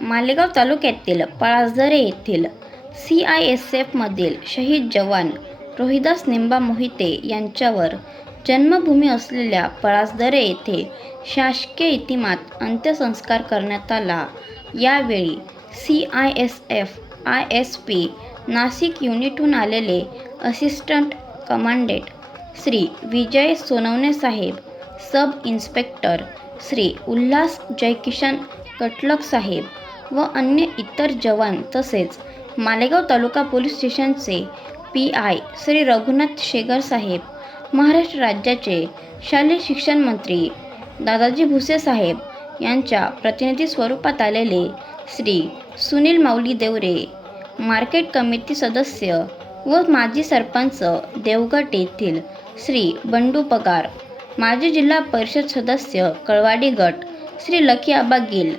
मालेगाव तालुक्यातील पळासझरे येथील CISFमधील शहीद जवान रोहिदास निंबा मोहिते यांच्यावर जन्मभूमी असलेल्या पळासझरे येथे शासकीय इतिमामात अंत्यसंस्कार करण्यात आला। यावेळी CISF ISP नाशिक युनिटहून आलेले असिस्टंट कमांडंट श्री विजय सोनवणे साहेब, सब इन्स्पेक्टर श्री उल्हास जयकिशन कटलक साहेब व अन्य इतर जवान तसेच मालेगाव तालुका पोलीस स्टेशनचे PI श्री रघुनाथ शेगर साहेब, महाराष्ट्र राज्याचे शालेय शिक्षण मंत्री दादाजी भुसे साहेब यांच्या प्रतिनिधी स्वरूपात आलेले श्री सुनील माऊली देवरे, मार्केट कमिटी सदस्य व माजी सरपंच देवगट येथील श्री बंडू पगार, माजी जिल्हा परिषद सदस्य कळवाडी गट श्री लकी आबा गिल,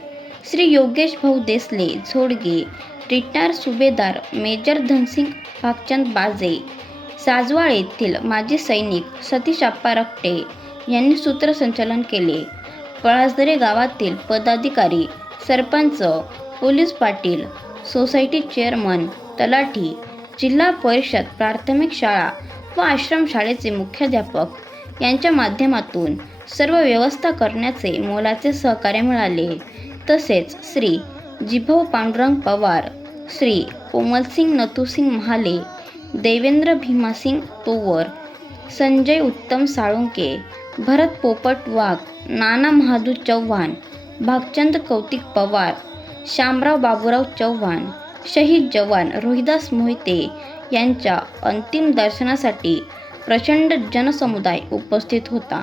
श्री योगेश भाऊ देसले झोडगे, रिटायर सुभेदार मेजर धनसिंग भागचंद बाजे, साजवाळ येथील माजी सैनिक सतीश आप्पा रक्टे यांनी सूत्रसंचालन केले। पळासझरे गावातील पदाधिकारी, sarpanch, police Patil, society chairman, तलाठी, जिल्हा परिषद प्राथमिक शाळा व आश्रमशाळेचे मुख्याध्यापक यांच्या माध्यमातून सर्व व्यवस्था करण्याचे मोलाचे सहकार्य मिळाले। तसेच श्री जिभाऊ पांडुरंग पवार, श्री कोमलसिंग नथुसिंग महाले, देवेंद्र भीमासिंग तोवर, संजय उत्तम साळुंके, भरत पोपट वाघ, नाना महादू चव्हाण, भागचंद कौतिक पवार, शामराव बाबूराव चव्हाण, शहीद जवान रोहिदास मोहिते यांच्या अंतिम दर्शनासाठी प्रचंड जनसमुदाय उपस्थित होता।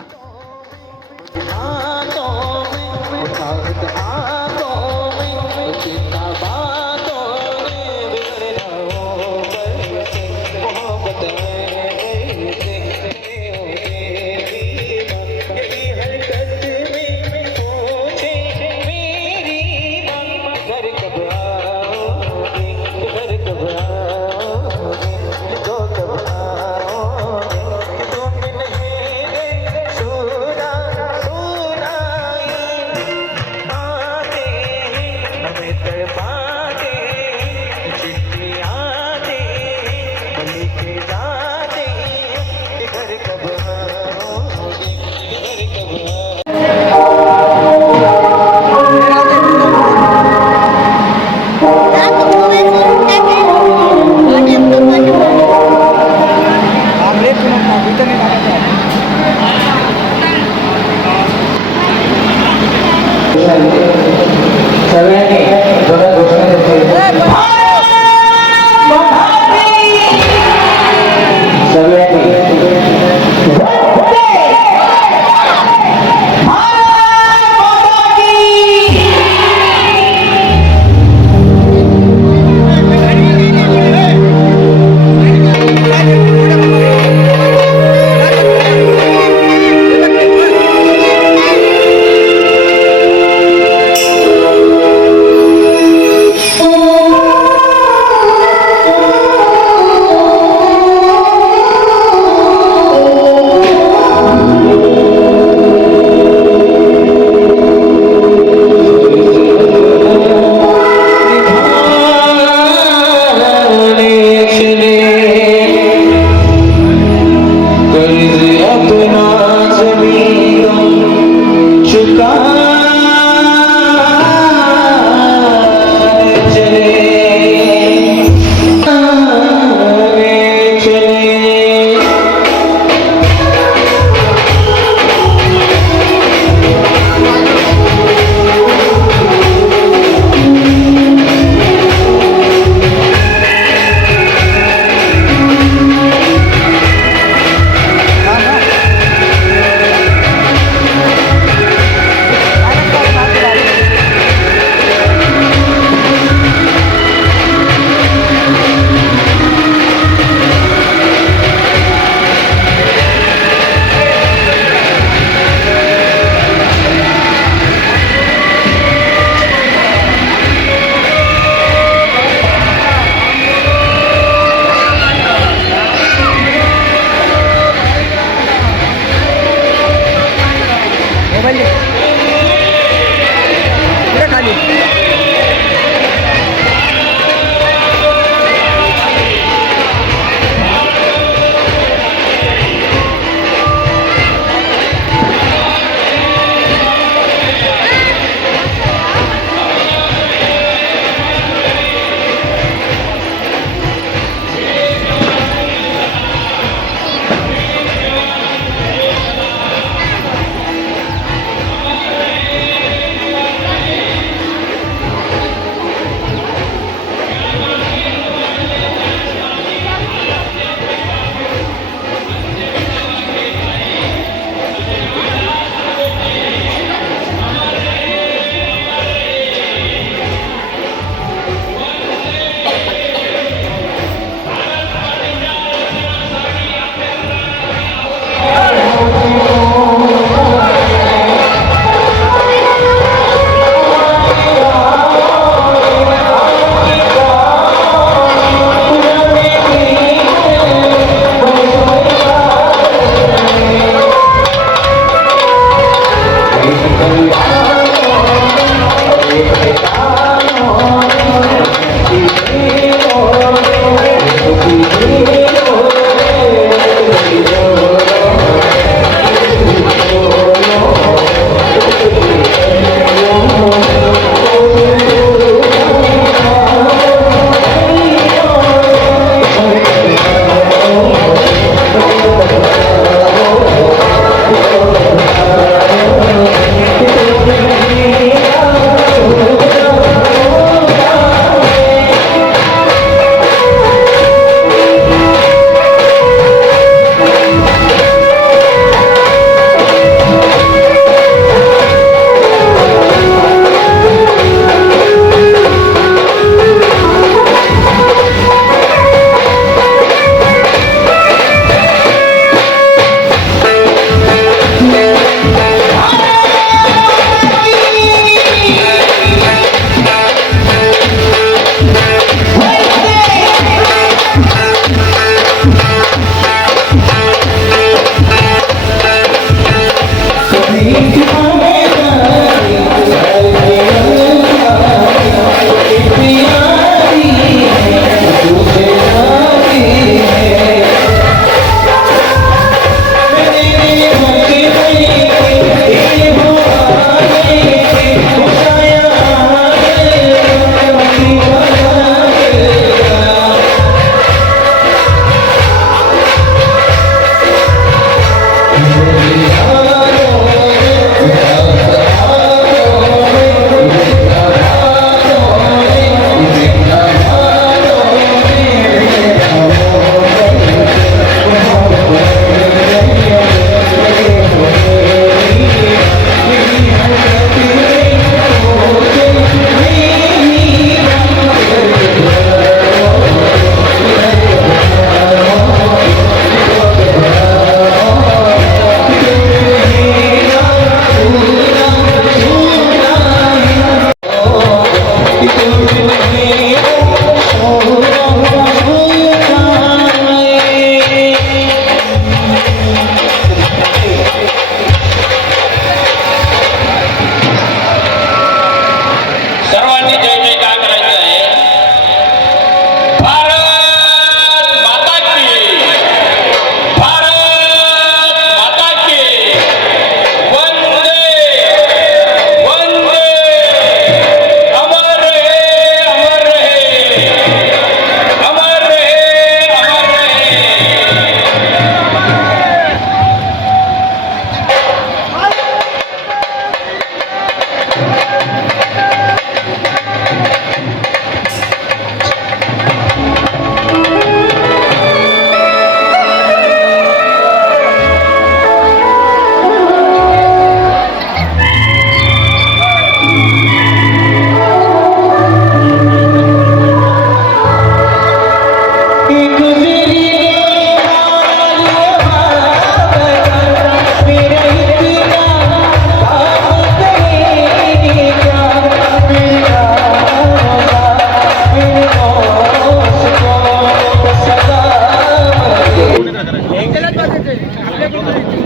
सगळ्यांनी सर्वांनी जय जयकार करायचं आहे. भारत माता की, भारत माता की, वंदे वंदे, अमर रहे, अमर रहे, अमर रहे, अमर रहे.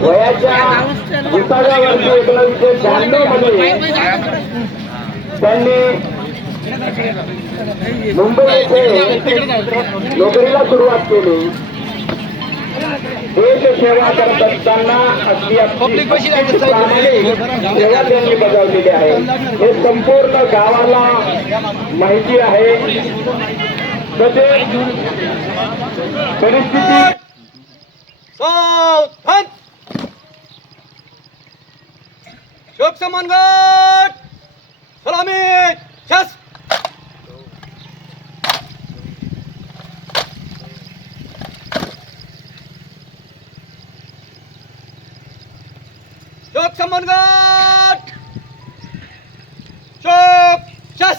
वयाच्या 1996 मध्ये त्यांनी मुंबई येथे नोकरीला सुरुवात केली. देश सेवा करत असताना अगदी सेवा त्यांनी बजावलेली आहे. हे संपूर्ण गावाला माहिती आहे. तसे परिस्थिती सावधान. शोक समन्वय, सलामी, छस. शोक समन्वय, शोक, छस.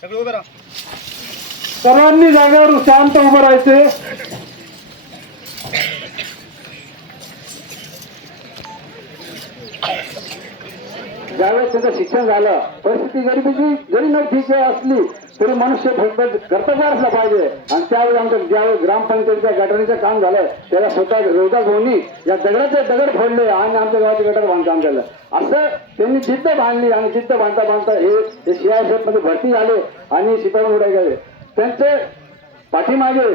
सगळे उभे राहा. सर्वांनी जागेवर शांत उभं राहायचे. ज्यावेळेस त्याचं शिक्षण झालं, परिस्थिती गरिबीची जरी न ठीक असली तरी मनुष्य फक्त कर्तव्य असला पाहिजे. आणि त्यावेळी आमचं ज्यावेळी ग्रामपंचायतीच्या गटारीचं काम झालं त्याला स्वतः रोजगार भाऊनी या दगडाचे दगड फोडले आणि आमच्या गावाचे गटार बांधकाम केलं. असं त्यांनी जिद्द बांधली आणि जिद्द बांधता बांधता हे सीआयएसएफ मध्ये भरती झाले आणि शिपाई उडाय गेले. त्यांचे पाठीमागे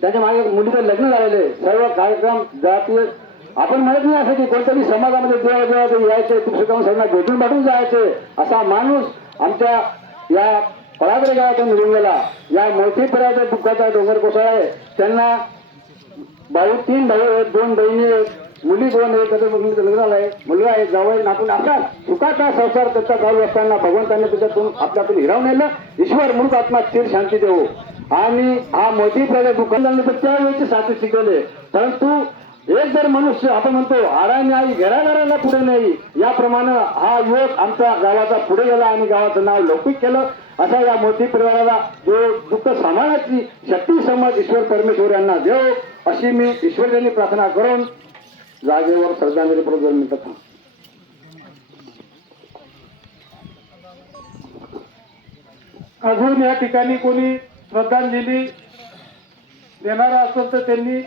त्याच्या मागे मुलीचं लग्न झालेले सर्व कार्यक्रम जातीय आपण म्हणत नाही असं की कोणतरी समाजामध्ये जेव्हा जेव्हा ते यायचे तुमचं सगळ्यांना भेटून भेटून जायचे. असा माणूस आमच्या या पळाकडे गावातून निघून गेला. या मोठी पर्याय दुःखाचा डोंगर कोसळा आहे. त्यांना भाऊ 3 भाऊ आहेत, 2 बहिणी आहेत, मुली 2 आहेत. त्याचं मुलीचं लग्न झालंय, मुलगा आहे, जावई नातून. असा सुखाचा संसार त्याचा चालू असताना भगवंतांनी त्याच्यातून आपल्यातून हिरावून नेलं. ईश्वर मूर्ख आत्मा स्थिर शांती देऊ. आणि हा मोठी पर्याय दुकानदारांनी तर त्यावेळेची साथी शिकवले. परंतु एक जर मनुष्य आपण म्हणतो आडाने आई घराघराला पुढे नाही, याप्रमाणे हा युवक आमच्या गावाचा पुढे गेला आणि गावाचं नाव लौकिक केलं. अशा या मोठी परिवाराला जो दुःख सांभाळण्याची शक्ती समज ईश्वर परमेश्वर यांना देव, अशी मी ईश्वरांनी प्रार्थना करून जागेवर श्रद्धांजली परत 2 मिनिटं थांब. अजून या ठिकाणी कोणी श्रद्धांजली देणारा असेल तर त्यांनी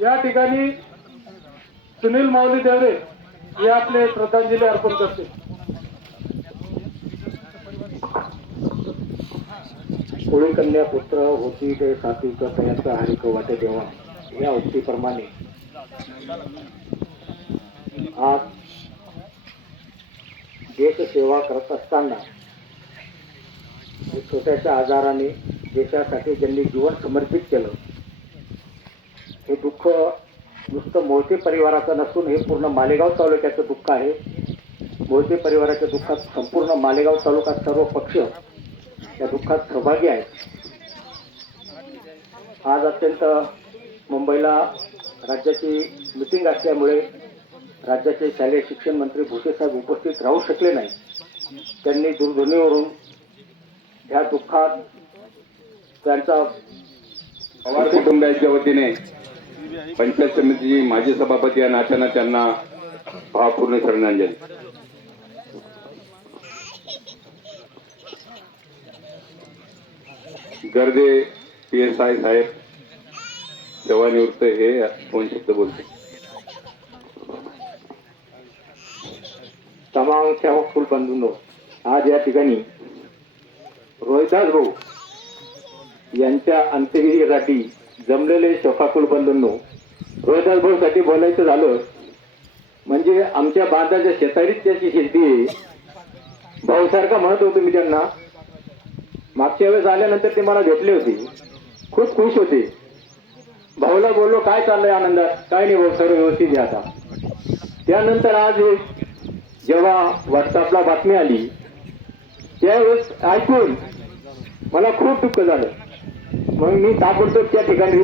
या ठिकाणी सुनील माऊली देवरे हे आपले श्रद्धांजली अर्पण करते. कोळी कन्या पुत्र होती ते सात्विक प्रयत्न हरिक वाटे देवा या उक्तीप्रमाणे आज देश सेवा करत असताना छोट्याशा आजाराने देशासाठी ज्यांनी जीवन समर्पित केलं, हे दुःख नुसतं मोहिते परिवाराचं नसून हे पूर्ण मालेगाव तालुक्याचं दुःख आहे. मोहिते परिवाराच्या दुःखात संपूर्ण मालेगाव तालुका सर्व पक्ष या दुःखात सहभागी आहेत. आज अत्यंत मुंबईला राज्याची मिटिंग असल्यामुळे राज्याचे शालेय शिक्षण मंत्री भुसेसाहेब उपस्थित राहू शकले नाही. त्यांनी दूरध्वनीवरून ह्या दुःखात त्यांचा पवार कुटुंबियांच्या वतीने पंचायत समितीची माजी सभापती या नात्यानं त्यांना भावपूर्ण श्रद्धांजली. गर्दे PSI साहेब सेवानिवृत्त हे 2 शब्द बोलते. तमाम सेवक बंधूंनो, आज या ठिकाणी रोहिदास भाऊ यांच्या अंत्यविधीसाठी जमलेले शोकाकुल बंधूंनो, रोहिदास भाऊ साठी बोलायचं झालं म्हणजे आमच्या बांधाच्या शेतारीत त्याची शेती आहे. भाऊसारखा म्हणत होतो मी त्यांना. मागच्या वेळेस आल्यानंतर ते मला भेटले होते, खूप खुश होते. भाऊला बोललो काय चाललंय आनंदात, काय नाही भाऊ सर्व व्यवस्थित आहे आता. त्यानंतर आज जेव्हा व्हॉट्सअपला बातमी आली त्यावेळेस ऐकून मला खूप दुःख झालं. मग मी ताबडतोब त्या ठिकाणी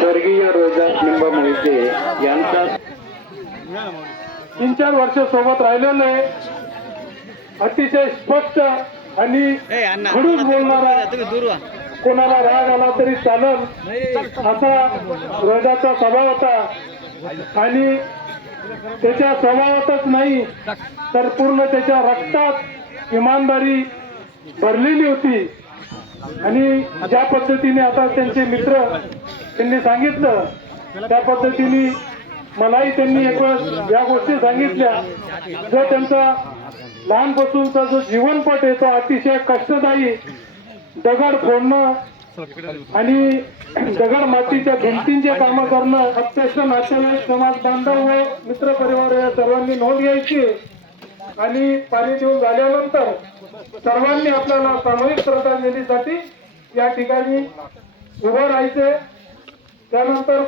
स्वर्गीय रोहिदास निंबा मोहिते यांचा 3-4 वर्ष सोबत राहिलेलं आहे. अतिशय स्पष्ट आणि खडूस बोलणारा, कोणाला राग आला तरी चालल असा रोहिदासचा स्वभाव होता. आणि त्याच्या स्वभावातच नाही तर पूर्ण त्याच्या रक्तात इमानदारी भरलेली होती. आणि ज्या पद्धतीने आता त्यांचे मित्र त्यांनी सांगितलं त्या पद्धतीने मलाही त्यांनी एक वेळेस या गोष्टी सांगितल्या. जो त्यांचा लहानपासूनचा जो जीवनपट आहे तो अतिशय कष्टदायी. दगड फोडणं आणि दगड मातीच्या भिंतींचे कामं करणं, अत्यंत नातेवाईक, समाज बांधव व मित्रपरिवार या सर्वांनी नोंद घ्यायची. आणि पाणी देऊन झाल्यानंतर सर्वांनी आपल्याला सामूहिक श्रद्धांजलीसाठी या ठिकाणी उभं राहायचे. त्यानंतर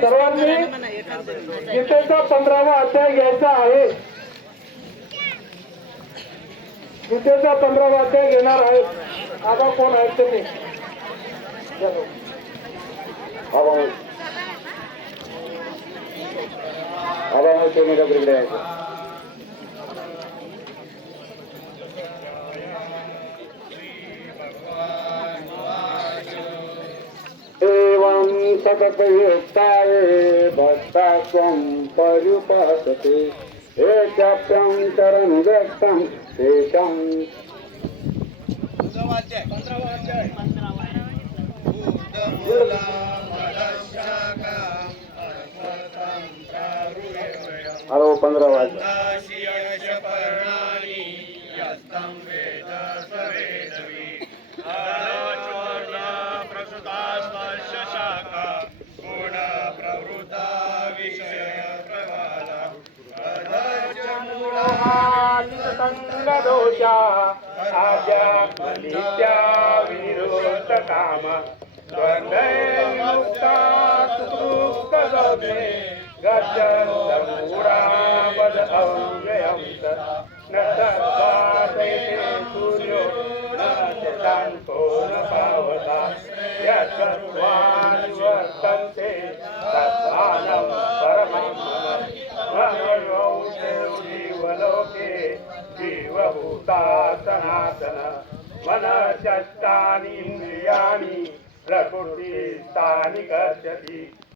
सर्वांनी गीतेचा 15वा अध्याय घ्यायचा आहे. गीतेचा 15वा अध्याय घेणार आहे. आता कोण आहे ते नाही. एवं सततयुक्ताये भक्तास्त्वं पर्युपासते एकाप्यं शरणं व्यक्तं तेषां. हॅलो 15 वाजता. दोषा आद्या विरोध काम मुक्ता सुख गमे गजन मूढा बद अव्ययं सूर्यो नाको न पावता यत्सर्वाणि वर्तन्ते तद्वानं परमं जीवलोके जीवभूता सनातन मनश्चानि इंद्रियाणि प्रकृतिस्थानि गच्छति.